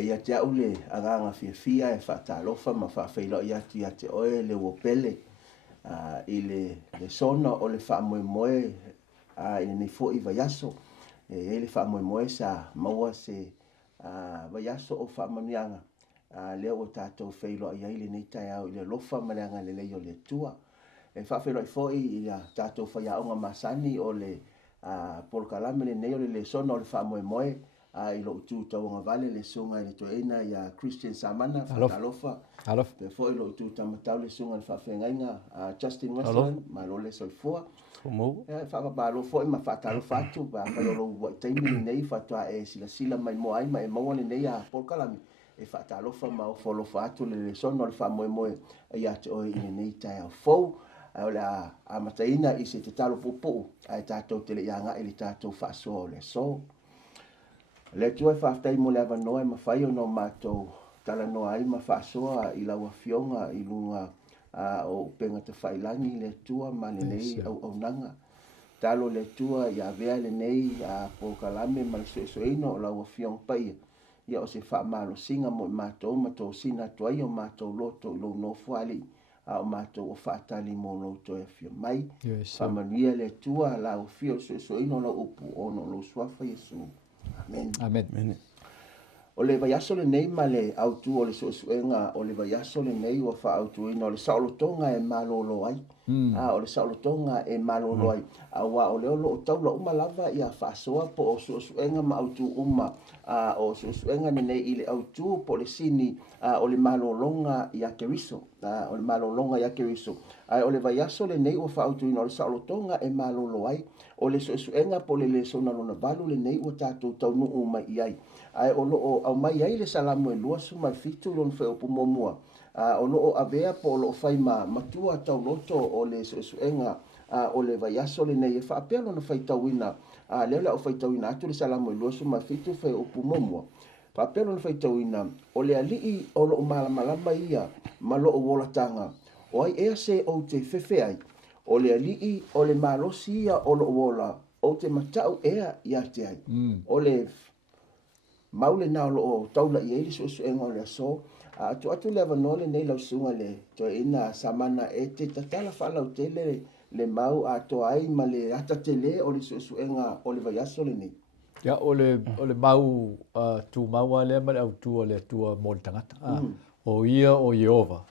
ia te au le aganga fia e whaatalofa ma whaafeilo ia te oe le wopele i le sona o le whaamoemoe i nei fo i vaiaso e le whaamoemoe sa maua se vaiaso o whaamanianga leo o tātou whailo i aile nei tai au i le lofa maleanga le leo le tua e whaafeilo i fo i tātou whaiaonga masani o le polokalame le nei o le sona o le whaamoemoe i lo utu taonga vale le sunga le toena ia Christian Samana whaatalofa pe fo i lo utu tamatau le sunga le whaafengainga Justin Westland ma lo le soifua whaapapalo fo i ma whaatalofa atu pa kaiolo ua taimi nei whatua e sila mai moa ai ma e maua le nei a polokalame e whaatalofa ma o folofa atu le sona o le whaamoemoe ia te oi i nei tai au fou o le a mataina i se te talo pupu ai tātou tele ianga i le tātou whaasoa o le so. Le tua whaftai mo le avanoa ma whai o no mātou tala noa ai ma whaasoa i laua fionga i lunga o penga te whailangi le tua ma le nei au nanga. Talo le tua i a vea le nei po kalame ma le soesoeino o laua fionga paia. Ia o se whaamalo singa mo i mātou ma tō sina tuai o mātou loto i lo no fuali. O mātou o whaatali mō loto e fio mai. Whamanuia le tua lau fio soesoeino la upu o no lo suafa Yesu. Amen. Amen. O le vaiaso le nei ma le autu o le soesoenga o le vaiaso le nei o wha autu ina o le saolotonga e malolo ai. O le saolotonga e malolo ai. Awa o le olo o taula uma lava ia whaasoa po o soesoenga ma autu uma o soesoenga nei i le autu po le sini o le malolonga ia keriso. O le malolonga ia keriso. O le vaiaso le nei o wha autu ina o le saolotonga e malolo ai. O le soesoenga po le sona lona valu le nei o tātou taunu uma i ai. Ai o loo au mai ai le salamu e lua suma fitu lon fe opu momua. O loo avea po loo fai matua tau loto o le soesoenga o le vaiaso le nei e whaapea lona fai tauina. Leo la o fai tauina atu le salamu e lua suma fitu fe opu momua. Whaapea lona fai tauina o le alii o loo malamalama ia ma loo wolatanga. O ai ea se o te fefe ai. O le alii o le malosi ia o loo wola o te matau ea ia te ai. O le maule na o taula i eili soesoenga o le aso. Atu le avanole nei lausunga le to ina samana e te tatala whalau tele le mau a to ai ma le ata tele o le soesoenga o le vaiaso le nei. Ya o le mau tu maua le ma au tu o le tua mo le tangata. O ia o Jehova.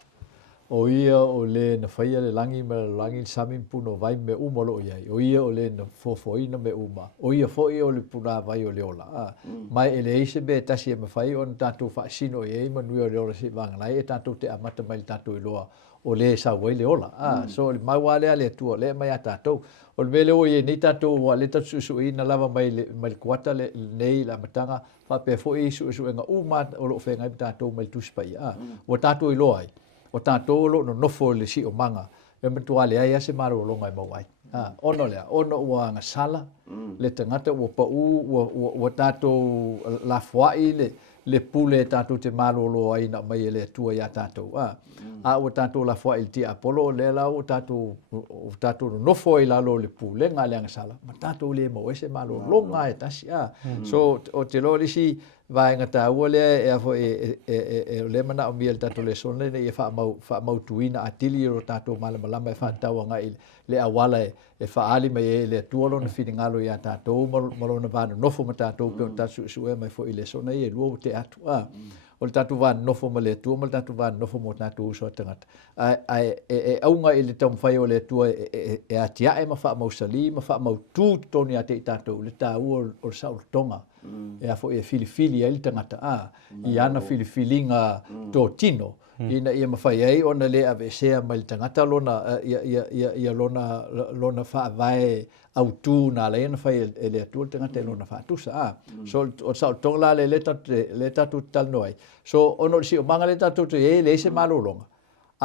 O ia o le na whaia le langi me le langi sami puno vai me umolo iai. O ia o le na fofoina me uma. O ia foi o le puna vai o le ola. Mai ele eise be tasi e mawhai o na tātou whaasino iai ma nui o le ola si vanganai e tātou te amata mai le tātou iloa o le sa wai le ola. So le mai wale le tua le mai a tātou. O le mele o iai nei tātou wa le tatu sui na lava mai le kuata le nei la matanga pa pe foi su enga uma o lo whengai tātou mai tuspai. O tātou iloa ai. O tātou lo no nofo le si o manga e matua le ai ase maro longa i mawai. Ono lea, ono ua ngasala le tangata ua pau ua tātou la fuai le pule tātou te maro lo ai na mai le tua ia tātou. Ua tātou la fuai le ti apolo le la o tātou nofo i lalo le pule ngā le ngasala. Ma tātou le mo ese maro longa e tasi. So o te lo lisi vai ngata ua le e afo e le mana o mia le tātou le sonle ne e wha mau tuina atili o tātou malamalama e wha taua ngai le awala e wha ali mai e le tuolo na whini ngalo i a tātou malona vāna nofo ma tātou pe o tātou su e mai fo i le sona i e lua o te atu. O le tātou vāna nofo ma le tua ma le tātou vāna nofo mo tātou uso tangata. E aunga i le tau mwhai o le tua e atia e ma wha mau sali ma wha mau tū toni a te i tātou le tā ua o saul tonga. E a fo e filifili e li tangata i ana filifilinga tō tino ina ia mawhai ai ona le ave sea mai le tangata lona ia lona wha vai au tū nā leina whai e le atua le tangata e lona wha tusa. So o sao tonga la le tatu tal noai. So ono si o manga le tatu te e le se malolonga.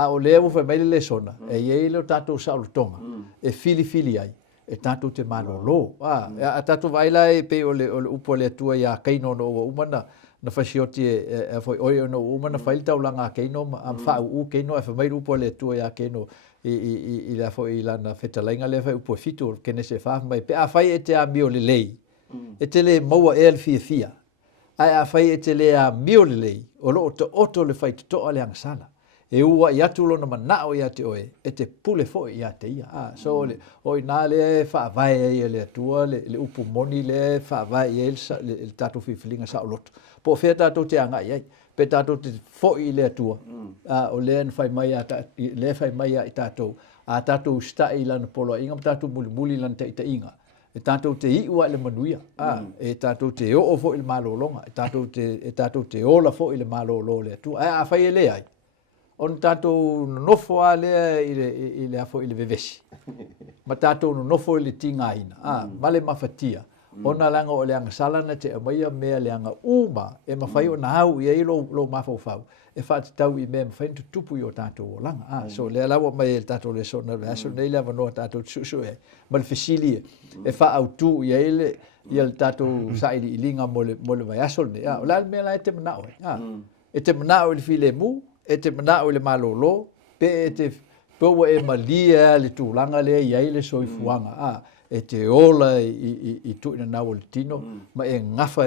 O le ewu whai mai le sona e e le tatu sao tonga e filifili ai. E tātou te malolo. A tātou vaila e pe o le upo le atua ia keino no o umana na whasioti e foi oi no umana whaili tau langa keino am whau u keino e whamairu upo le atua ia keino i la foi i lana whetalainga le whai upo fitu kene se whaaf mai pe a whai e te a mio le lei. E te le maua e al fia. ai a fai e te lea mio le lei, o loo te oto le fai te toa le angasala. E ua i atu lona manao i ate oe, e te pule fo i ate ia. So o i nā le whaavai e le atua, le upu moni le whaavai e le tato whiwhilinga sa o loto. Po whea tato te anga i ai, pe tato te fo i le atua. O le whai mai a i tato, a tato sta i lana polo inga, tato muli lana te ita inga. E tato te iua le manuia, e tato te o fo i le malolonga, e tato te ola fo i le malolo le atua. A whai e le ai. On tatou nofo a lea i le afo i le vevesi. Ma tatou nofo i le tingaina. Ma le mafatia. Ona langa o le anga salana te amaia mea le anga uma. E mawhai o na hau i ei lo mafau. E whaati tau i mea mawhai tu tupu i o tatou o langa. So le alawa mai e tatou le sona le aso nei lea wanoa tatou tsusu e. Ma le fesilie. E wha au tu i ei le i al tatou sairi i linga mo le vai aso le. O le mea la e te manao. E te manao i le file mu. E te manao i le malolo, pe e te peua e malia le tūlanga lea i ai le soifuanga. E te ola i tuina nau o le tino, ma e ngafa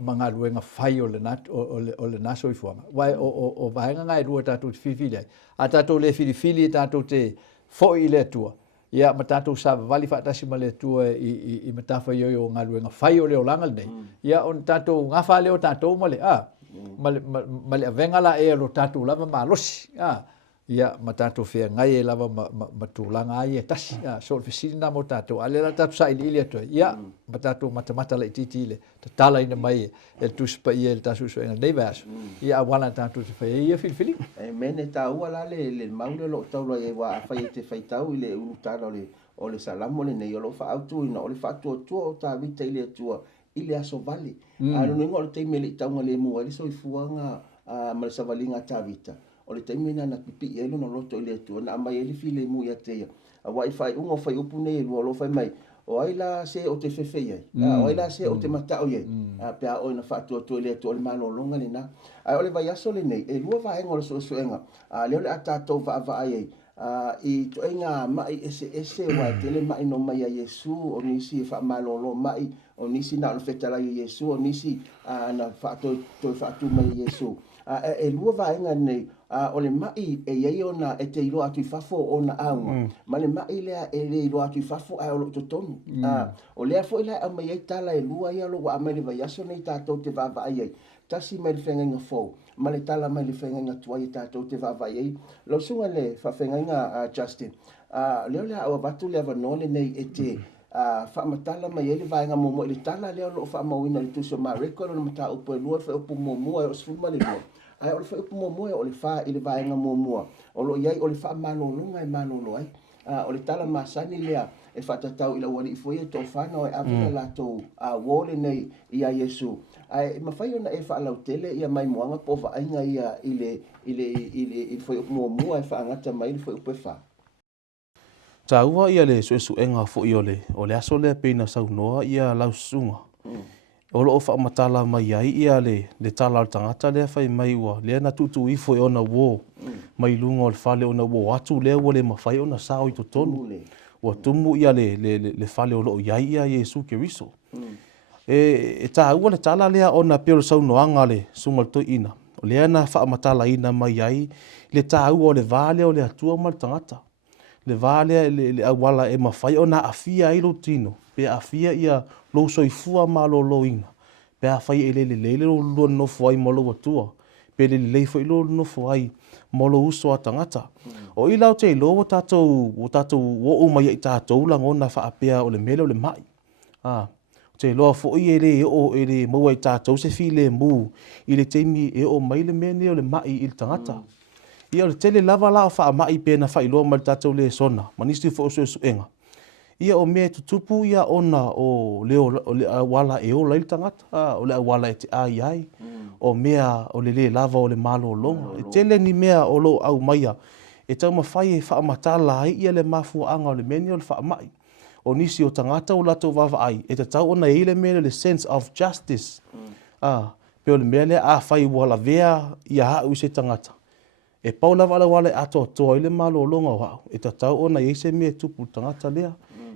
ma ngā luenga whai o le nā soifuanga. Wai o vahenga ngai rua tātou te whiwhili ai. A tātou le whiwhili e tātou te foi i le atua. Ia ma tātou sa vali whaatasi ma le atua i matawha i o ngā luenga whai o le olanga nei. Ia on tātou ngafa leo tātou ma le ma le avenga la e lo tatu lava ma losi ia ma tatu fea ngai e lava ma tūlanga ai e tasi so le fesina mo tatu ale la tatu sa ili atu ia ma tatu mata la ititi le te tala ina mai e tuspa ia le tasu so nei vaso ia wana tatu se fai ia fili e mene ta ua la le maule lo tau e wa fai te fai tau ile u tala o le salamo le nei o lo fa autu ina o le fa tu o ta vita ile tua ile aso vale ano no ngol te mele tanga le mo ile so ifuanga ma le savalinga tavita o le taimina na pipi e no loto ile tu na mai ile file mu ya te a wifi ungo fai upune e lo fai mai o ai la se o te fefe ye o ai la se o te mata o ye pe a o na fa tu ile tu le malo longa le na ai o le vai aso le nei e lua va engol so enga le le ata to va ai i to inga mai ese wa tele mai no mai a Yesu o nisi fa malolo mai o nisi na o fetala i Yesu o nisi na fa to fa tu mai Yesu e lua va inga nei o le mai e ye ona e te ilo atu fafo ona au ma le mai le e le ilo atu fafo ai o to tonu o le fo ile a mai tala e lua ia lo wa mai le vai aso nei tato te va ai tasi mai le fenga fo ma le tala mai le fenga tua i tato te va ai lo sunga le fa fenga Justin le le o batu le va no le nei e te fa matala mai ele vai nga mo le tala le lo fa mo ina le tu so ma record no mata o po lua fa o po mo o sfuma le mo ai o le fa o mo o le fa ile vai nga mo o lo iai o le fa malo lo ngai malo lo ai o le tala masani lea e fa tatau ila wali fo ye to fa no e avuna la to wole nei ia Yesu ai ma fai ona e fa la tele ia mai moanga po fa ainga ia ile fo mo e fa ngata mai fo o fa Taua ia le so enga fo i o le aso le pena sau noa ia lausunga. O lo fa matala mai ai ia le tala tangata le fai mai ua le na tutu i fo ona wo mai lunga o le fale ona wo atu le o le mafai ona sao i to tonu. Wa tumu ia le fale o lo ia ia Yesu Keriso. E taua le tala le ona pe o sau noanga le sunga to ina. O le na fa matala ina mai ai le taua o le vale o le atua mal tangata. Le vale le awala e mawhai o na afia i lo tino. Pe afia ia lo soifua ma lo ina. Pe awhai e le lo nofo ai molo atua. Pe le leifo i lo nofo ai molo uso a tangata. O i lau te lo o tatou o umai i tatou lang o na whaapea o le mele o le mai. Te loa fo i e le maua i tatou se fi le mu i le teimi e o mai le mene o le mai i le tangata. Ia le tele lava la fa mai pena fa ilo mal tatou le sona manisti fo so enga ia o me tutupu ia ona o le wala e o le tangata o le wala e te ai o mea o le lava o le malo longa e tele ni mea o lo au maia e tau mawhai e wha matala ai ia le mafu anga o le meni o le wha mai o nisi o tangata o lato vava ai e te tau ona e le mea le sense of justice pe o le mea le a whai wala vea ia hau se tangata e paula wala wale ato to ile malo longa wa e tatau ona i se me tupu tangata lea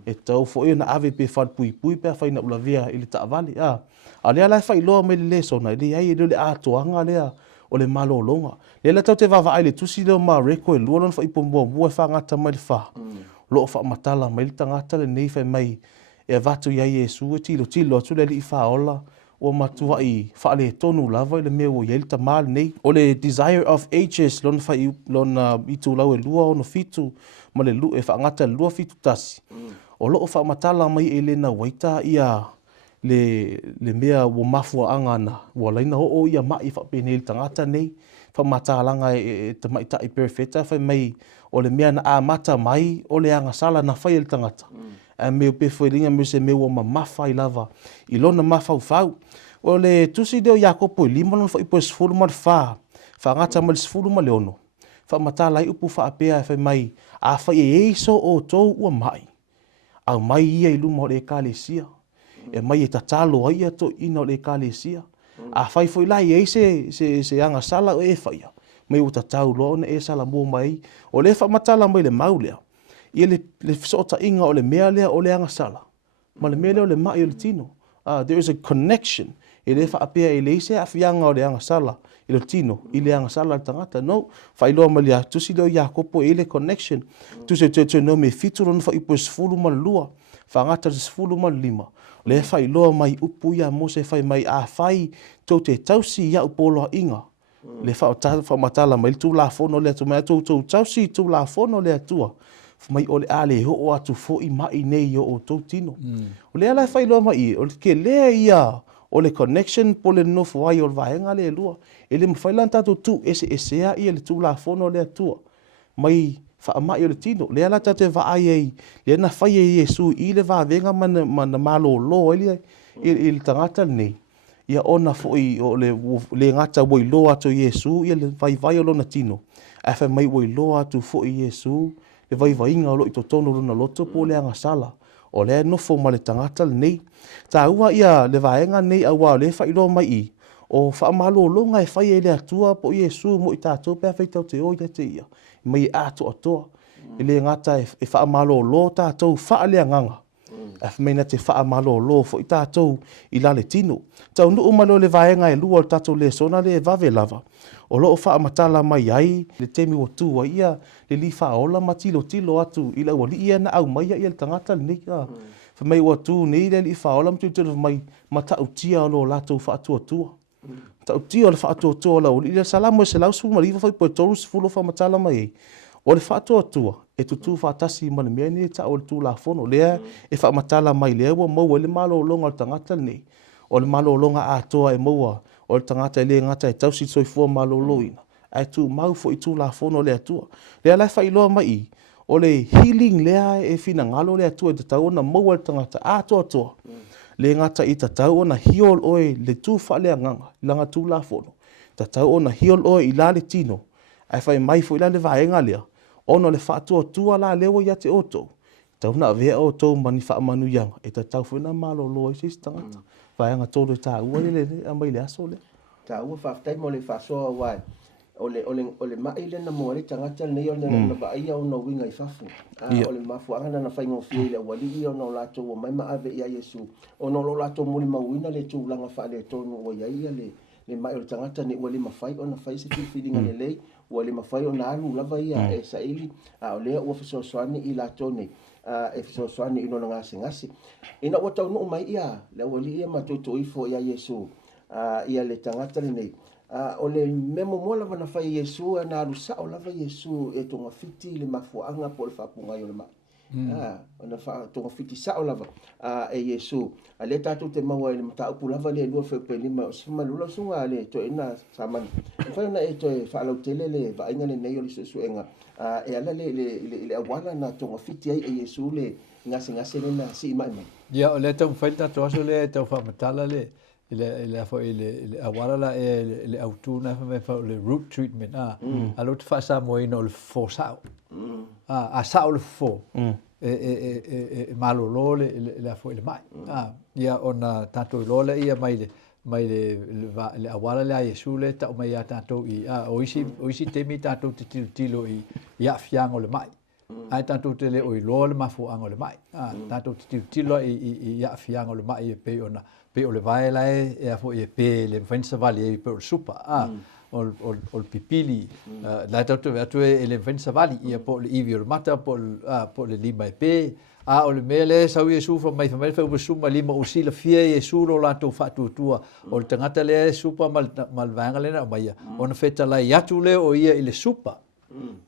e tau fo na ave pe fal pui pe fa ina ula via ile ta vali a le ala fa ilo me le so na le ai le a to anga le o le malo longa le la tau te va ai le tusi le ma reko e luon fa ipombo mo fa ngata mai fa lo fa matala mai tangata le nei fa mai e vatu ia Yesu tilo tu le fa ola o matua i fa le tonu lava le me o yel tamal nei o le desire of ages lon fa lon i tu lau e lua ono fitu ma le lu e fa ngata lua fitu tasi o lo fa matala mai ele na waita ia le mea o mafua angana o laina o ia mai fa penel tangata nei fa matalanga e te mai tai perfecta fa mai o le mea na a mata mai o le anga sala na fa el tangata a me pe foilinga me se me o mafa i lava i lona mafa ufau o le tusi deo Jakopo lima lona fa i poes fulu ma fa ngata ma le fulu ma le ono fa matala i upu fa apea fa mai a fa e so o tou ua mai au mai ia i luma o le kalesia e mai e tatalo ai to ina o le kalesia a fai foi lai e se anga sala o e faia mai o tatau lo na e sala mo mai o le fa matala mai le maulea ia le sota inga o le mea lea o le anga sala ma le mea lea o le mai o le tino there is a connection e le fa apea e le se afianga o le anga sala i le tino i le anga sala tangata no fa ilo ma le tusi lo Jakopo e le connection tu se te no me fitu ron fa i pos fulu ma lua fa ngata se fulu ma lima le fa ilo mai upu ia mo se fa mai a fai to te tausi ia upolo inga le fa matala mai tu la fono le tu mai tu tausi tu la fono le tua mai ole ale ho o atu fo i mai nei o to tino o le ala fa ilo mai o ke le ia o le connection po le no fo ai o vaenga le lua ele mo fai lanta tu ese ia le tu la fono le tua mai fa mai o le tino le ala tate va ai le na fai Yesu i le va venga man malo lo il tangata nei ia ona fo i o le ngata wo lo atu Yesu ia le vai o lo na tino afa mai wo lo atu fo i Yesu le vai inga o lo i totono na loto po le anga sala o le no fo male tangata nei ta ua ia le vaenga nei awa le fa ilo mai i o fa malo lo ngai fa ele atua po Yesu mo i tatou pe fa te o te ia mai ato ato ele ngata e fa malo lo tatou fa le nganga af mai na te fa malo lo fo i tatou i la le tino tau no malo le vaenga e lua tatou le sona le vave lava o lo fa matala mai ai le temi o tu ia le li fa ola matilo tilo atu i la wali ia na au mai ia tangata ni ka fa mai o tu ni le li fa ola mtu mai mata utia lo latou fa tu ta utia le fa tu la o le salamo se lau su mari fa po toru fulo fa matala mai o le fa tu e tu fa tasi man me ni ta o tu la fono le e fa matala mai le o mo le malo longa tangata ni o le malo longa a toa e mo o le tangata le ngata e tausi soi fua malo loina ai tu mau fo i tu la fono le atua le ala fa ilo mai o le healing le e fina ngalo le atua te tau na mo le tangata a toa le ngata i tatau ona hiol oe le tu fa le nganga langa tu la fono tatau ona hiol oe i la le tino ai fa mai fo i la le vaenga le ono le fa tua la lewo ia te oto tau na vea o tau mani fa manu yang e tatau fo na malo lo e sis tangata vaenga tolo ta ua le amai le aso le ta ua fa tai mo le fa so wa ole mai le na mo le tangata nei o na ba ia o no winga i fafu ole mafu anga na fa ngofi le wali i o no la to mai ma ave ia Yesu o no lo la to mo le mawina le tu langa fa le to no ia ia le mai o tangata ni wali mafai ona fai se feeling ale le wali mafai ona alu lava ia e saili o le o fa soani i la to ni e fa soani i no ngasi ina o tau no mai ia le wali ia ma to ifo ia Yesu ia le tangata nei o le memo mola wana fai Yesu na alusa o lava Yesu e tonga fiti le mafuanga po le fapunga yo le ma ona fa tonga fiti sa o lava e Yesu ale tatu te maua le mata upu lava le lua fe pe lima o sima lula sunga le to ina saman fa na e to e fa la tele le va inga le nei o le suenga e ala le awala na tonga fiti ai e Yesu le ngasi le na si mai ya le tau faita to aso le tau fa matala le le fo le awala la le autuna fa le root treatment a lo fa sa mo ino le fo sa a sa o le fo malo lo le fo le mai ia ona tanto lo le ia mai le awala le Yesu le ta mai ya tanto i o isi temi tanto tilo i ia fiango le mai ai tātou te le o iloa le mafuanga o le mai. Tātou te tilo i fianga o le mai e pe ona, pe o le vai lai e a fo e pe le mwensa vali e pe o le supa. O le pipili, lai tātou atu e le mwensa vali i a po le iwi o le mata, po le lima e pe, o le mea le sau Iesu fa mai fa upa suma lima o sila fia Iesu lo lātou whātuatua o le tangata le supa mal vanga lena o maia. O na feta lai atu le o ia i le supa,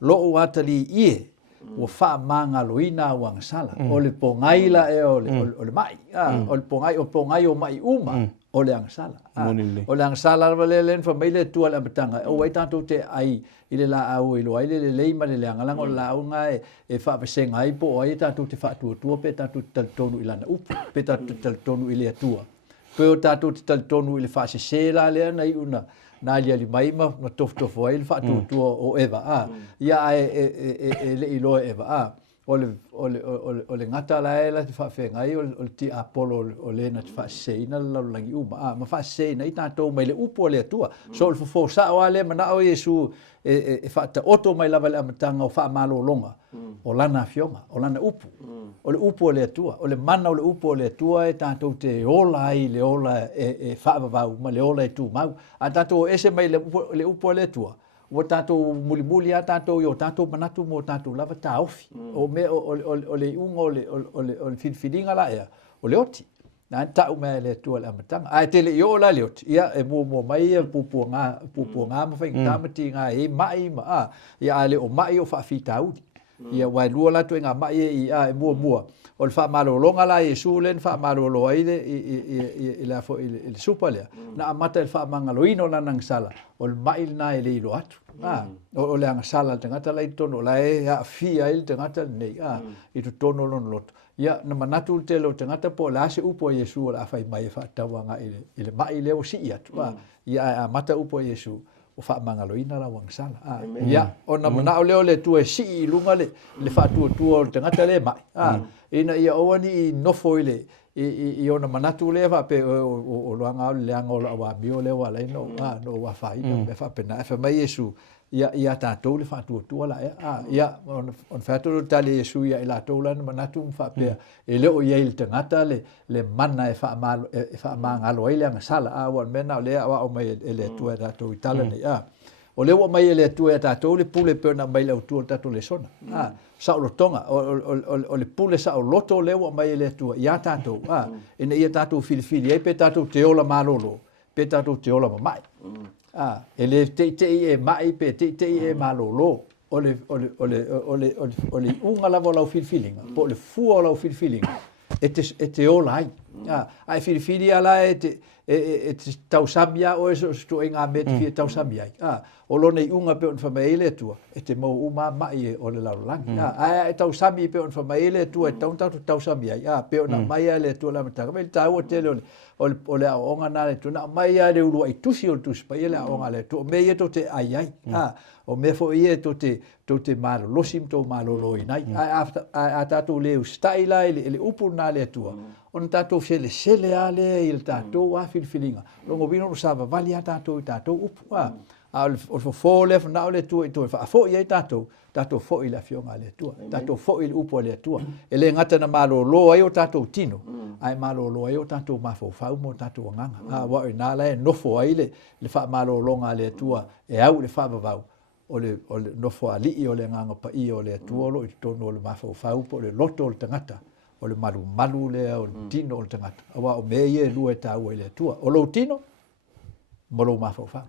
lo o atali ie, o wha manga loina o angasala, o le pongaila e o le mai, o le pongai o mai uma, o le angasala. O le angasala le len fa mai le tua le amatanga, o wai tātou te ai i le la au i loa i le leima le angalang o la au nga e wha pesenga ai po o ai tātou te whātua pe tātou te talitonu i lana upu, pe tātou te talitonu i le atua. Pe o tātou te talitonu i le wha se sela lea na i una, na lia li mai ma tofo ai le whātua o Eva. Ia e le iloa Eva. O le ngata la e la te whawhenga ai o le ti Apollo o le na te whaseina la langi uma. Ma whaseina i tātou mai le upo le atua. So le fofo sao a le mana o Iesu e whata oto mai lava le amatanga o wha malo longa. O lana fionga, o lana upu. O le upo le atua. O le mana o le upo le atua e tātou te ola ai le ola e whaavavau ma le ola e tu mau. A tātou ese mai le upo le atua. O tātou muli a tātou i o tātou manatu mo tātou lava tā ofi. O me o le unga o le whiwhiringa la ea, o le oti. Nā tau mea le tua le amatanga. Ai te le i o la le oti. Ia e mua mai e pupua ngā mawhainga tāmati ngā e mai ma. Ia a le o mai o whawhita udi. Ia wai lua latu e ngā mai e a e mua. O le whaamalolonga la Iesu len whaamaloloa i le supa lea. Na amata le whaamangaloino na nangsala. O le mai na e le ilo atu. O le angasala le tangata lai tono. La e a fia i le tangata nei. I tu tono lono loto. Ia na manatu te lo tangata po la se upo Iesu o la whai mai e whaatawanga i le mai leo si i atu. Ia a mata upo Iesu. O whaamangaloina la wangsala. Ia, o na manao leo le tua si i lunga le whaatua o le tangata le mai. Ina ia oani i nofo i le i ona manatu le pe o loanga o le anga o awa mio le wa le no wa fai me fa pena fa mai Iesu ia tātou le whātua la ia on whātua tali Iesu ia i la tau lana manatu fa pe e leo ia i le tangata le mana e whaamangalo ai le angasala wan mena o le awa o mai e le tua tātou i tala nei o leo mai e le tua tātou le pule pe na mai le tua tātou le sona sa o tonga o le pule sa o loto leo mai le tua ia tātou ina ia tātou filifili ai pe tātou te ola malolo pe tātou te ola mai e le te e mai pe te e malolo o le unga lava lau filfilinga po le fua lau filfilinga e te ola ai ai filifili ala e te tau samia o e sto inga me te tau samia o lo nei unga pe on famaile tua e te mo uma mai o le laulangi e tau sami pe on famaile tua e tau samia pe ona mai le tua la mata me tau o te o le onga na le tuna mai le ulu ai tusi o tusi pa le onga le tu me ye to te ai o me fo ye to te malo losim to malo loinai a tatu le staila le upu na le tua on tatou sele ale il tatou a filfilinga longo vino no sava vali a tatou upu o fo le na le tu fa fo ye tatou fo i la fionga le tua tatou fo i upu le tua e le ngata na malo lo ai o tatou tino ai malo lo ai o tatou mafo fa mo tatou nganga wa na le no fo ai le fa malo longa le tua e au le fa vau o le no fo ali o le nganga pa i o le tua lo i tono le mafo fa po le loto le tangata o le malu le o tino o tangata awa o me ye lu e tau le tua o lo tino mo lo mafo fa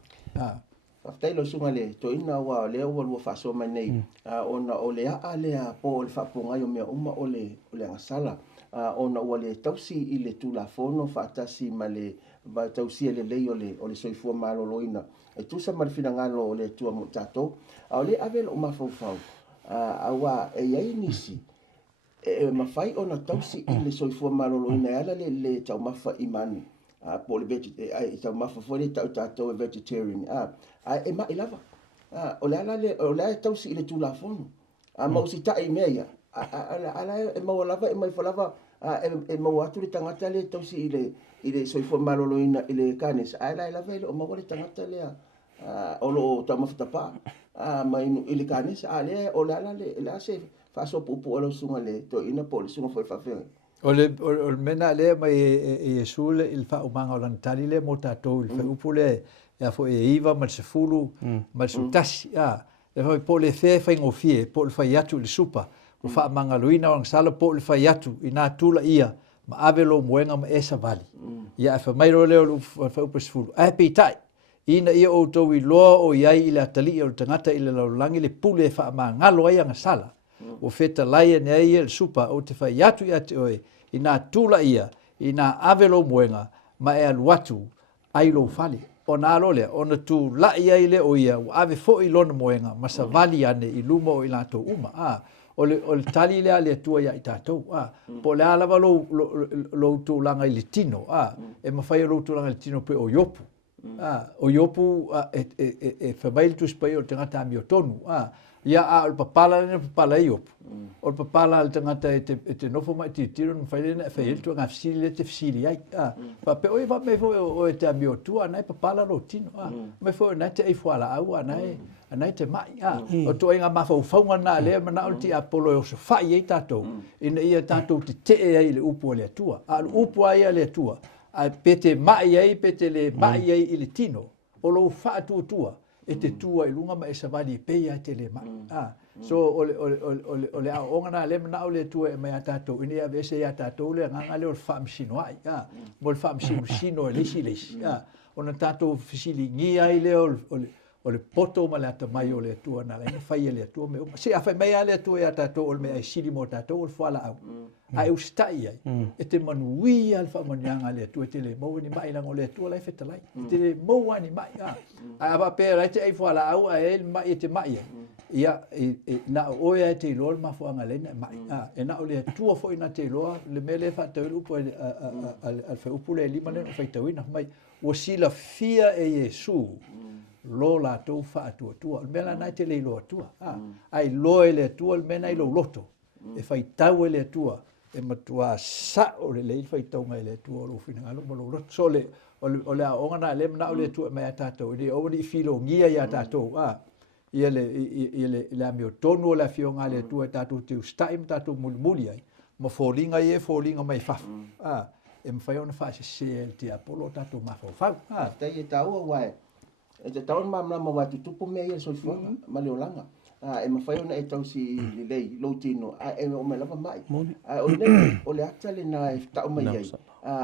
Aftai lo sunga le to ina wa le o lo fa so mai nei ona o le a le po le fa ponga yo me uma o le ngasala ona o le tausi i le tula fono fa tasi male va tausi le le o le soifua malo loina e tu sa mal fina ngalo o le tua mutato o le avel o mafo fa awa e ai nisi e mafai ona tausi i le soifua malo loina ala le tau mafa imani po le vegetarian tau mafa fo le tau vegetarian e ma ilava o le tausi i le tula fono ma usi tai meia ala e ma lava e mai falava e ma atu le tangata le tausi i le soifua malo loina i le kanes ala lava o ma le tangata le o lo tau mafa tapa ma i le kanes ale o le ala le se Faso pupu o lo sunga le to ina po le sunga foi fafe. O le mena le mai Iesu le il fa umanga o lan tali le mo tatou il fa upu le ia fo iva ma se fulu ma se tasi le fa po le fe fa ngofie po le fa yatu le supa o fa manga luina o sala po le fa yatu ina tula ia ma avelo moenga ma esa vali ia fa mai ro le fa upu se fulu ai pitai ina ia o to wi lo o iai ile atali o tangata ile lo langi le pule fa manga lo ia ngasala o feta laia ne ia le supa o te fa yatu ia te oe ina tula ia ina avelo moenga ma e aluatu ai lo fali ona lole ona tu la ia ile o ia o ave fo i lona moenga ma sa vali ane i luma o ila to uma o le tali le tua ia i tatou po le alava lo tu langa i le tino e mawhai lo tu langa i le tino pe o yopu o yopu e whabail tu spai o te ngata ami o tonu ia o le papala le papala i yopu o le papala le tangata e te nofo mai ti tiro na whaile na whaile tu ngā fisili le te fisili ai pa pe oi va me fo o te ami o tua nai papala lo tino me fo na te ei fuala au anai te mai o to inga mafau faunga na le mana o ti apolo o so fai e tatou ina ia tatou te ai le upu le tua al upu ai le tua a pete mai ai pete le mai ai i le tino o lo fa tua e te tua i lunga ma e savani pe ia te le mai so ole a onga le mana o le tua e mai tatou ina ia vese ia tatou le nganga le o fa msino ai mo le fa msino le lesi ona tatou fisili ngi ai le o le poto ma le ata mai o le tua na le fai le tua me se a fai mai le tua ia tatou o le me sili mo tatou o fala au ai u stai ai e te manui al fa manianga le tua te le mo ni mai lang o le tua lai feta lai te le mo ani mai a va pe ra te ai fala au a el mai te mai ia na o ia te lor ma fo anga le mai e na o le tua fo ina te lor le mele fa te lu po al fa upule lima le fa te wina mai o sila fia e Yesu lo la tau fa tua mela nai te le lo tua ai lo le tua mena i lo loto e fai tau le tua e matua sa o le fai tau ngai le tua lo fina lo lo loto so le o le onga na le na le tua mai tatou ni o ni filo ngia ya tatou ia le la mio tonu la fionga le tua tatou te stai tatou mulmuli ai ma folinga mai fa e mfai ona fa se te apolo tatou ma fa te ia tau wa e te tau mamla ma watu tupu me ia soifua ma le olanga e mawhai ona e tau si lei lo tino e o me lava mai o le o le ata le na e tau mai ai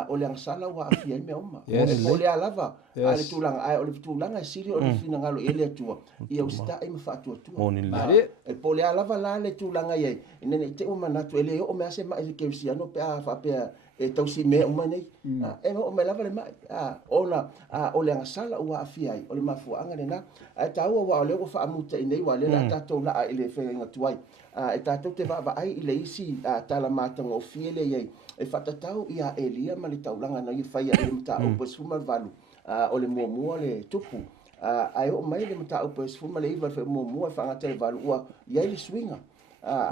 o le angsala wa afi ai me oma o le alava ale tulanga o le tulanga e siri o le fina ngalo e le atua ia usta e mawha atua tua e po le alava la le tulanga iai nene te uma natu e le o me ase mai ke usiano pe a fa pe e tau si me uma nei e o me lava le mai ona o le angsala wa afi ai o le mafuanga le na e tau wa o le o fa amuta i nei wa le na tatou la i le whenga tuai e tatou te wa ai i le isi tala matanga o fiele iai e whatatau ia Elia ma le taulanga na i whaia e mta upo suma valu o le muamua le tupu ai o mai le mta upo suma le iwa wha muamua e whangata e valu ua iai le swinga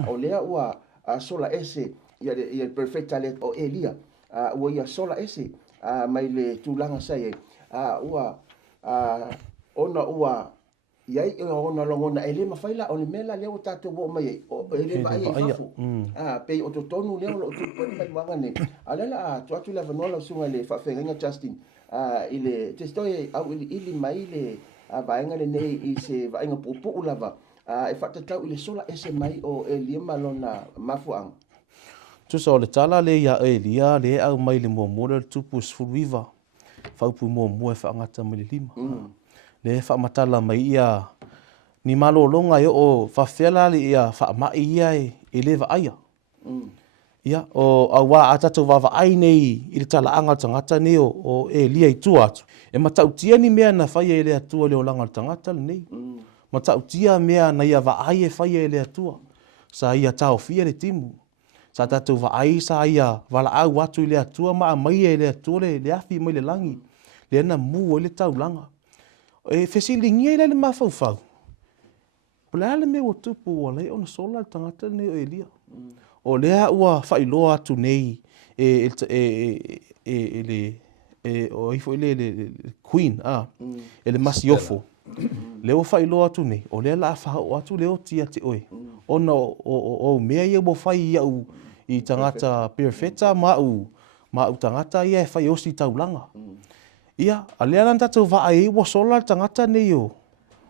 o lea ua sola ese ia le perfecta le o Elia ua ia sola ese mai le tūlanga sai ua ona ua iai e ona longona e le mawhaila o le mela leo tātou wo mai o e le vai e fafu pei o tonu leo lo tupu mai wangane alela tuatu la vanola sunga le whawhenga Justin i le te stoi au ili mai le vaenga le nei i se vaenga pupu ulava e whatatau i le sola ese mai o e lia malona mafuang tusa o le tala le ia e lia le au mai le muamua le tupu sfuruiva whaupu muamua e whaangata mai le lima le whaamatala mai ia ni malolonga o whawhela le ia whaamai ia e le vaaya. Ia o awa atatou vavaai nei i le talaanga o tangata nei o e lia i tua atu. E matautia ni mea na whaia e le atua le o langa o tangata le nei. Matautia mea na ia vaai e whaia e le atua. Sa ia tau fia le timu. Sa tatou vaai sa ia vala au atu i le atua maa mai e le atua le afi mai le langi. Le ana mu o le tau langa. E fesilingia ile le mafaufau. Pula le me o tupu o le ona sola tangata nei o Elia. O lea ua whailoa atu nei o ifo le queen e le masiofo. Leo whailoa atu nei o lea la whao atu leo tia te oe. ona o mea ia mo fai ia i tangata perfecta ma u tangata ia e fai osi taulanga. Ia, a lea lan tatou vaa e wa sola tangata nei o.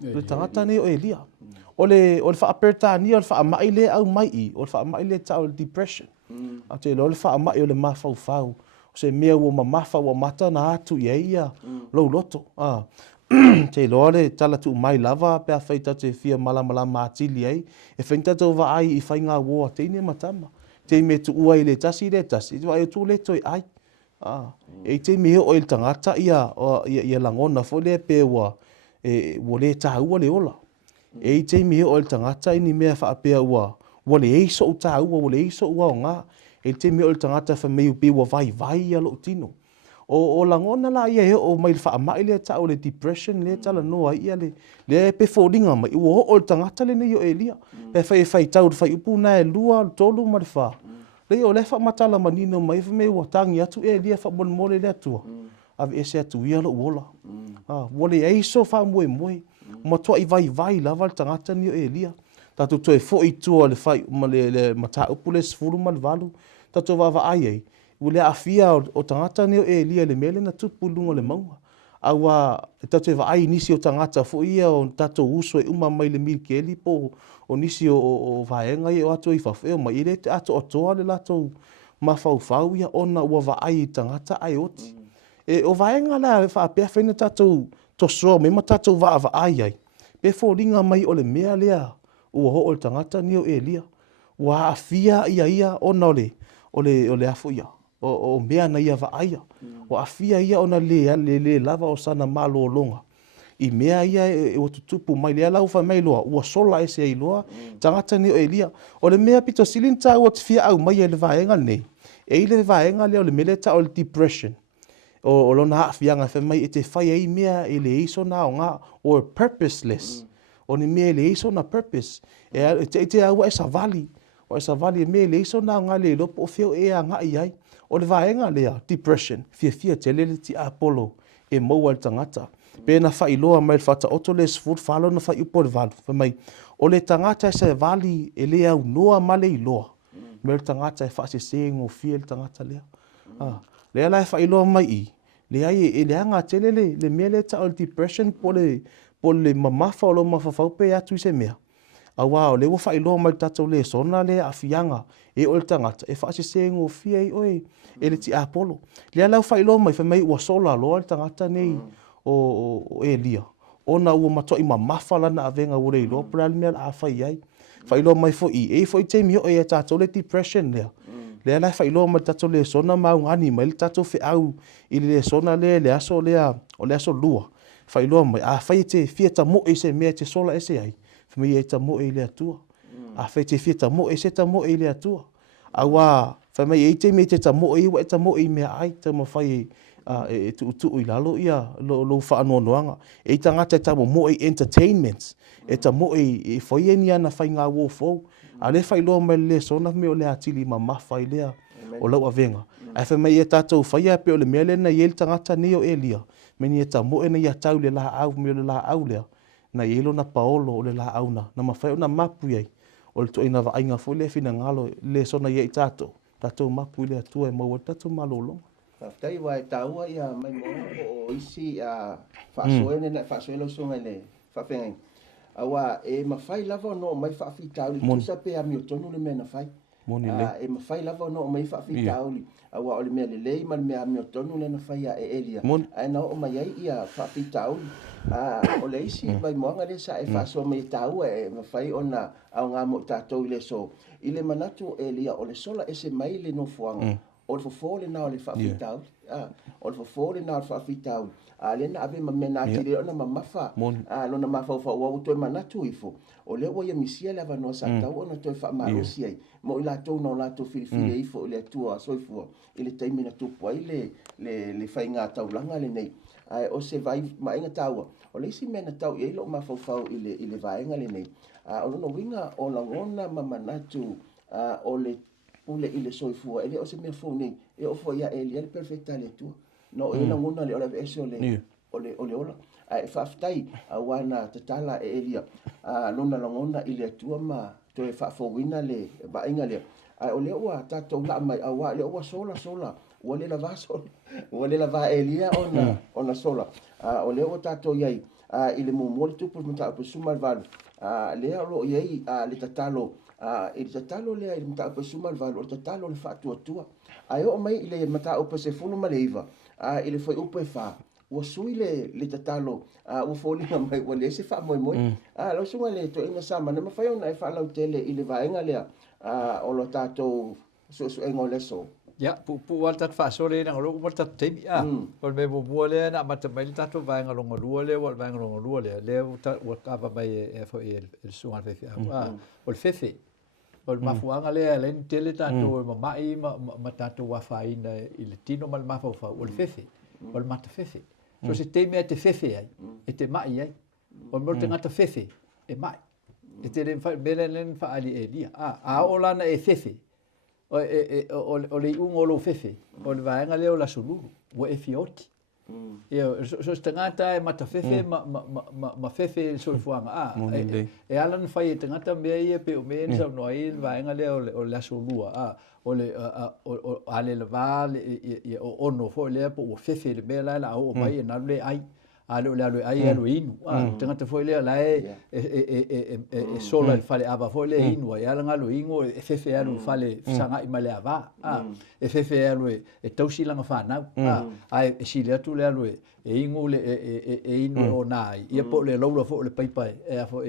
Le tangata nei o Elia. O le wha apertani, o le wha mai le au mai i, o le wha mai le tau depression. A te le wha mai o le mafau fau. O se mea ua mamafa ua mata na atu ia ia lau loto. Te loa le tala tu mai lava pe a feita te fia malamala matili ai. E feita tau va ai i whai ngā woa teine matama. Te me tu ua i le tasi. Wa e tu le toi ai. E te me o il tangata ia langona fo le pe ua le tāua le ola. E te me o il tangata ini mea wha apea ua le eiso o tāua, ua le eiso ua o ngā. E te me o il tangata wha mei upe ua vai ia lo tino. O langona la ia o mai le wha mai le tau le depression le tala noa ia le pe fōringa mai ua o il tangata le nei o Elia. E whai tau whai upu na e lua tolu ma le wha. Le o le wha matala manino mai wha mei ua tangi atu Elia wha mole le atua. Ave ese atu ia lo uola. Wale eiso wha moe. Matua i vai lava le tangata ni o Elia. Tatu toi fo i tua le whai le mata upu le sfuru ma le valu. Tatu wawa ai. Ule afia o tangata ni o Elia le mele na tupu lunga le maunga. Awa tatu wa ai nisi o tangata fo ia o tatu uso e uma mai le milkeli po o nisi o vaenga i o ato i whawheo mai i le te ato o toa le lato mawhau ia ona ua wa ai tangata ai oti. E o vaenga la whaapea whaina tatu to soa me ma tatu wa ai. Pe fo ringa mai o le mea lea ua ho o le tangata ni o Elia. Ua afia ia ona o le afo ia. O mea na ia vaaia. O afia ia ona le lava o sana malo longa. I mea ia o tutupu mai lea lau wha mai loa. Ua sola ese ai loa. Tangata ni o Elia. O le mea pito silinta o te fia au mai le vaenga nei. E le vaenga lea o le meleta o le depression. O lona haafianga wha mai e te whai ei mea e le iso na o ngā. Or purposeless. O ni mea le iso na purpose. E te aua e savali. O e savali e mea le iso na o ngā le lopo o feo e a ngā iai. O le vaenga lea, depression, fia te lele ti Apollo, e maua le tangata. Pēna whai loa mai le whata oto le sfur, whalo na whai upo le valu. Whamai, o le tangata e se vali e le au noa male i loa. Me le tangata e whaase sengo fia le tangata lea. Lea lai whai loa mai i. Lea e le anga te lele, le mea le ta o le depression po le mamafa o lo mafafaupe atu i se mea. Awa o le wa whai loa mai tatou le sona le afianga e o le tangata. E whaase sengo fia i oe. E le ti Apollo. Lea lau whai loa mai whamai ua sola loa le tangata nei o Elia. Ona ua matua i mamafa lana avenga ure i loa prali mea la a whai ai. Whai loa mai fo i. E fo i te mio e tatou le depression lea. Lea lai whai loa mai tatou le sona maungani mai le tatou whi au i le sona le aso lea o le aso lua. Whai loa mai a whai te fia ta mo e se mea te sola ese ai. Whamai e ta mo e le atua. A whai te fia ta mo e se ta mo e le atua. Awa whamai e te me te ta mo e wa e ta mo e mea ai ta ma whai e tu i lalo ia lo wha anua noanga. E tangata e ta mo e entertainment. E ta mo e whai e ni ana whai ngā wofou. A le whai loa mai le sona me o le atili ma mawhai lea o lau avenga. A whamai e tātou whai a pe o le mea le na i el tangata ni o Elia. Meni e ta mo e na ia tau le la au me o le la au lea. Na i elo na paolo o le la au na. Na mawhai o na mapu iei. O le toina wa ainga fo le fina ngalo le sona iei tātou. Tātou mapu le atua e maua tātou malolonga. Whaftai wa e taua ia mai moa o isi a whaasoe lau songa le whawhengai. Awa e mawhai lava no mai whaafi tauli. Tusa pe a mio tonu le mea na whai. E mawhai lava no mai whaafi tauli. Awa o le mea le lei ma le mea mio tonu le na whai a e Elia. A na o mai ai ia whaafi tauli. O le isi mai moanga le sa e whaasoa mai taua e mawhai o na au ngā mo tātou i le so. I le manatu Elia o le sola ese mai le no fuanga. O le fofole na o le whaafitau. O le fofole na o le whaafitau. Le na ave ma mena ki le ona ma mafa. Lona ma fau au toi manatu ifo. O le wa ia misia le avanoa sa tau ona toi wha marosi ai. Mo i la tau na o la tau whiriwhiri ifo i le atua soifua. I le taimi na tupu ai le whai ngā tau langa le nei. O se vai mainga taua. O le isi mena tau i eilo ma fau i le vaenga le nei. O lona winga o langona ma manatu o le ule ile soifua ele o se mea fo nei e o fo ia ele perfecta le tu no e na ngona le ola ese ole ola e faftai a wana tatala e elia lona la ngona ile tua ma toe whaafowina le vainga le. Ai o le ua tātou la mai awa le ua sola. Ua le lava sola. Ua le lava elia ona sola. O le ua tātou iai i le mumoli tupu mta pe suma valu. Le o iai le tatalo i le tatalo le i mta pe suma valu o tatalo le fatuatua. Ai o mai i le mta o pe se fulu ma le iva. I le foi upe fa. Ua sui le tatalo ua fōlinga mai ua le se wha moi. Lau sunga le to inga sama na mawhai ona e wha lau tele i le vaenga lea o lo tātou su engo leso. Ya, pu wal tat fa sore na lo mo tat temi o me bo le na mata mai tato vaenga longa lua le wal vaenga longa lua le o ka mai e fo el sunga fe o fefe o mafuanga le tele tato mai ma tato wa faina i le tino mal mafa o fefe o mata fefe. So se te mea te fefe ai, e te mai ai. O mo te ngata fefe, e mai. E te mele len fa ali e lia. O lana e fefe. O le ungo lo fefe. O le vaenga leo la suluru. O e fioti. So se te ngata e mata fefe, ma fefe so fuanga. E alan fai e te ngata mea ia pe o mea nisa no ai vaenga leo o la sulua. O le ale le vale o ono fo le po o fefe le mea la o mai na le ai ale le ai alo inu tenga te fo le la e sola il fale ava fo le inu ai ala ngalo ingo e fefe alo fale sanga i male ava e fefe alo e tausi langa fa na ai e sile atu le alo e ingo le e inu o nai ia po le laula fo le paipai e afo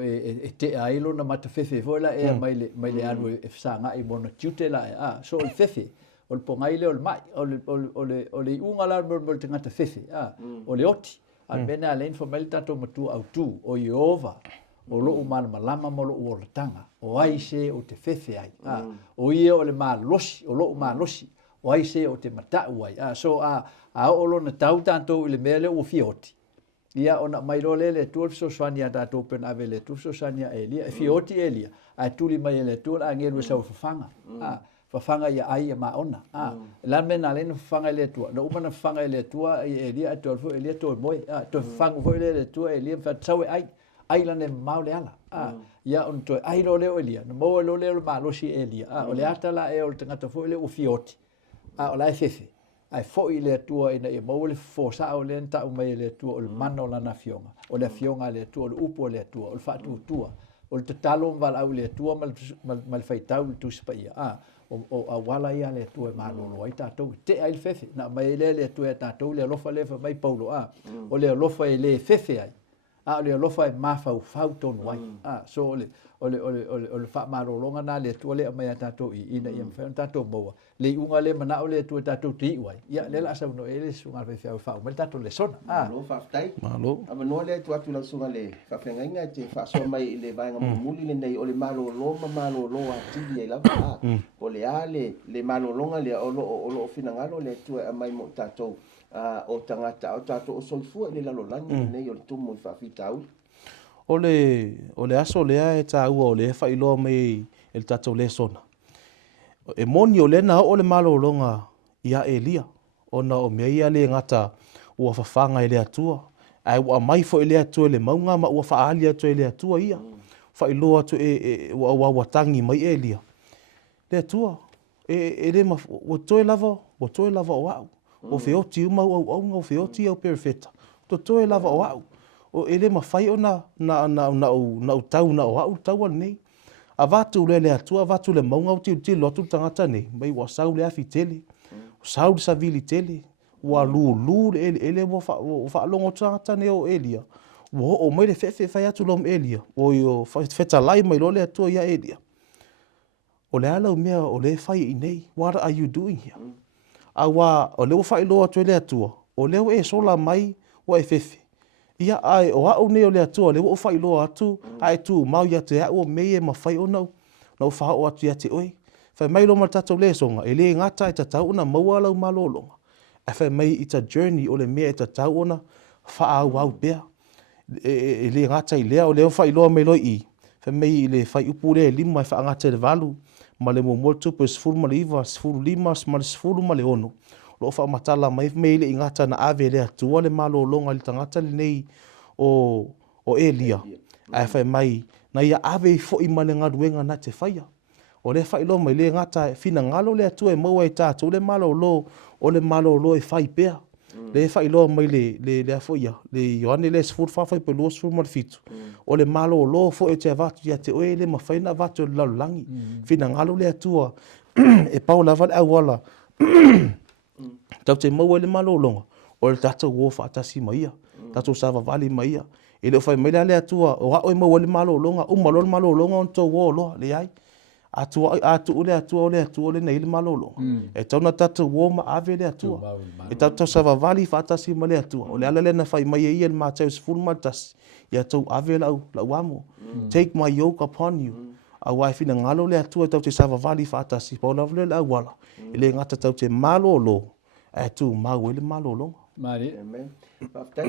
e te ai lo na mata fefe fo la e mai le alo e sanga i mona tutela so il fefe o le pongai le o le mai o le unga la mo te ngata fefe o le oti a mena le informal tato matu au tu o Jehova o lo umana malama mo lo o tanga o ai se o te fefe ai o ia o le malosi o lo malosi o ai se o te mata ai so o lo na tau tanto le mele o fioti ia ona mai ro le tu so swania tato pen avele tu so swania elia fioti elia a tuli mai le tu a ngelu sa fanga fanga ia ai ma ona la mena le fanga le tua no uma fanga le tua e lia to fo elia to moi to fanga fo le tua elia fa tau ai la ne mau le ala ia on to ai lo le elia no mo lo le ma lo si elia o le ata la e o tanga to fo le o fioti o la fefe ai fo le tua ina e mo le fo sa o le ta o mai le tua o le mano la na fionga o le fionga le tua o upo le tua o fa tua o le talo val au le tua mal fai tau tu spaia o awala ia le tu e malolo ai tatou te ai fefe na mai le tu e tatou le lofa le fa mai paulo o le lofa e le fefe ai o le lofa e mafa fau tonu ai so o le fa malolo na le tu le mai tatou i ina ia fa tatou moa le unga le mana o le tu tatou ti ai ia le la sa no ele sunga fe fa mai tatou le sona lo fa tai malo ava no le tu atu la sunga le fa fenga inga te fa so mai le vainga muli le nei o le malolo a tili ai la o le ale le malolonga le o lo fina ngalo le tu mai mo tatou o tangata o tatou o solfu le la lo lani nei o tumo fa fitau o le aso lea e tā ua o le wha iloa mai e le tatou le sona. E moni o lena o le malolonga ia Elia. O na o mea ia le ngata ua whawhanga e le atua. Ai ua mai fo e le atua le maunga ma ua whaali atua e le atua ia. Wha iloa atu ua watangi mai Elia. Le atua. E le ma ua toe lava o au. O whioti uma au o whioti au perfeta. Toe lava o au. O ele mawhai o na tau na o au tau nei. A vatu le atua, vatu le maunga o tiu lotu tangata nei. Mai wa sau le afi tele, sau le savili tele, wa lu ele wa whaalongo tangata nei o Elia. O mai le fefe fai atu lom Elia. O yo feta lai mai lo le atua ia Elia. O le ala o mea o le fai i nei. What are you doing here? A wa o le whai lo atu le atua. O leo e sola mai wa e fefe. Ia ai o au nei o le atua le o fai loa atu ai tu mau ia te o mei e mawhai o nau nau wha o atu ia te oi whai mai lo matatou le songa e le ngata e tatau ona maua lau malolonga e whai mai i ta journey o le mea e tatau ona wha au bea e le ngata i lea o le o fai loa mei loi i whai mai i le whai upu le lima e wha ngata le valu ma le mo moltu pe sfuru ma le iwa sfuru lima ma le sfuru ma le ono lo fa matala mai mele ingata na ave le atua le malolonga le tangata le nei o o Elia. Ai fai mai na ia ave fo I male ngaruenga na te faia. O le fai lo mai le ngata fina ngalo le atua e maua e tātou le malo lo o le malo lo e fai pea. Le fai lo mai le afo ia le Ioane le sfur fa pe lo sfur mal fitu. O le malo lo fo e te avatu ia te oe le mawhaina avatu le laulangi. Fina ngalo le atua e pau lava le awala. Tau te maua le malo longa. O le tātou wo whaatasi mai ia. Tātou sava vali mai ia. E le fai mai le atua o hao e maua le malo longa. O malo le malo longa on tau wo loa le ai. Atu ole nei le malo longa. E tau na tātou wo ma ave le atua. E tātou sava vali whaatasi mai le atua. O le ala le na fai mai ia le mātou sifuru matasi. Ia tau ave lau amo. Take my yoke upon you. A wai fina ngalo le atua tau te sava vali whaatasi. Pau lau le awala. E le ngata tau te malo lo. E tu mau ele malo longa. Mari. Amen. Papai,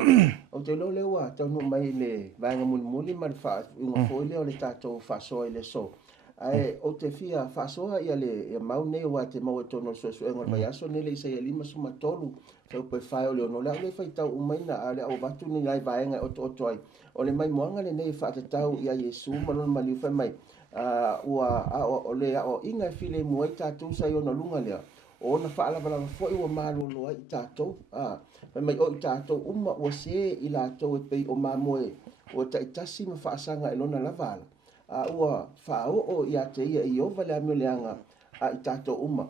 o te lo lewa tau no mai le vaenga muli ma le fa unga foi le o le tātou fasoa I le so. Ai o te fia fasoa ia le mau nei wa te mau e tono so ngor mai aso nei le isa ia lima suma tolu. Tau pe fai o le ono le fai tau umaina ale au batu ni lai vaenga o ai. O le mai moanga le nei fa te tau ia Yesu malon maliu fai mai. O le o inga file mo I tātou sa I ona lunga lea. O na fa ala bala fo I o malo lo I tātou. Mai o I tātou uma o se I lātou e pei o mamoe. O taitasi ma fa asanga e lona lavala. Ua whao o ia te ia I ova le amio leanga I tātou uma.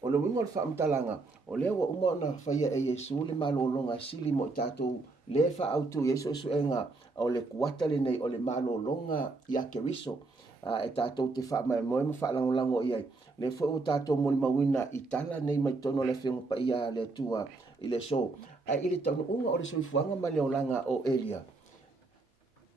O le wingo le whaamtalanga, o le wa uma na whaia e Yesu le malolonga sili mo tātou le whaautu Yesu esu enga o le kuata le nei o le malolonga ia keriso. E tātou te wha mai moe ma whaalangolango iai. Le fo o tātou moli mawina I tala nei mai tono le whiunga pa ia le tua I le so. I le taunu unga o le soifuanga ma leolanga o Elia.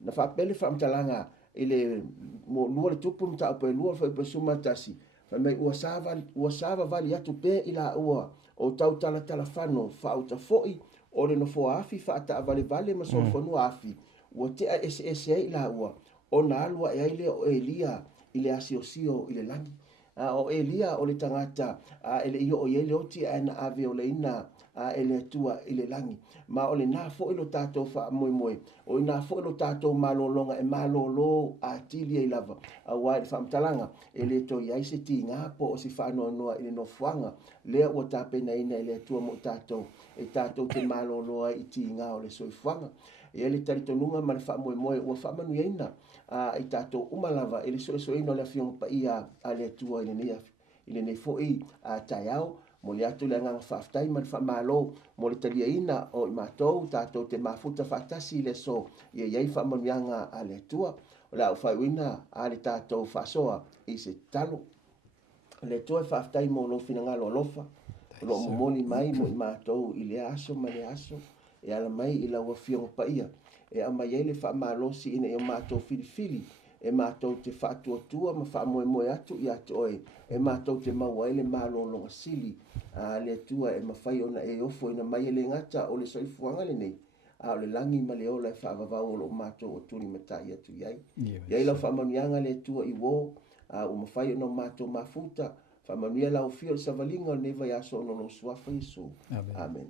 Na whaapele whaamtalanga ele mo lua le tupu mta pe lua fa pe suma tasi fa mai ua sava vali atu pe ila ua o tau tala fano fa uta foi o le no fo afi fa ta vale ma so fo no afi o te ss ila ua o na alua e ile o Elia ile asio ile lani o Elia o le tangata ele io o ele o ti ana ave o le ina ele tua ile langi ma o le na fo ilo tato fa moi o na fo ilo tato malolonga e malolo a tili e lava a wai fa mtalanga ele to ia se tinga po o si fa no ile no fuanga le o tape na ina ile tua mo tato e tato te malolo I tinga o le soi fuanga e ele tarito nunga ma fa moi o fa manu ina I tato umalava ele so ino le fiong pa ia ale tua ile nei fo I taiao mo le atu le nganga whaftai man whamalo mo le talia ina o I mātou tātou te mafuta whatasi le so iei whamanuanga a le tua o le au whaiwina a le tātou whasoa I se talo le tua whaftai mo lo fina ngalo alofa lo momoli mai mo I mātou I le aso ma le aso e ala mai I la ua fionga pa ia e ama iei le whamalo si ina o mātou filifili e mātou te whātua ma whamoe atu I atu oe e mātou te maua ele malolonga sili le tua e mawhai ona e ofo ina mai ele ngata o le soifuanga le nei o le langi ma le ola e whaavavau o lo mātou o tuni matai atu iai iai lau whamanianga le tua I wo o mawhai ona mātou mafuta whamania lau fio le savalinga o neva yaso ono lo suafa Yesu Amen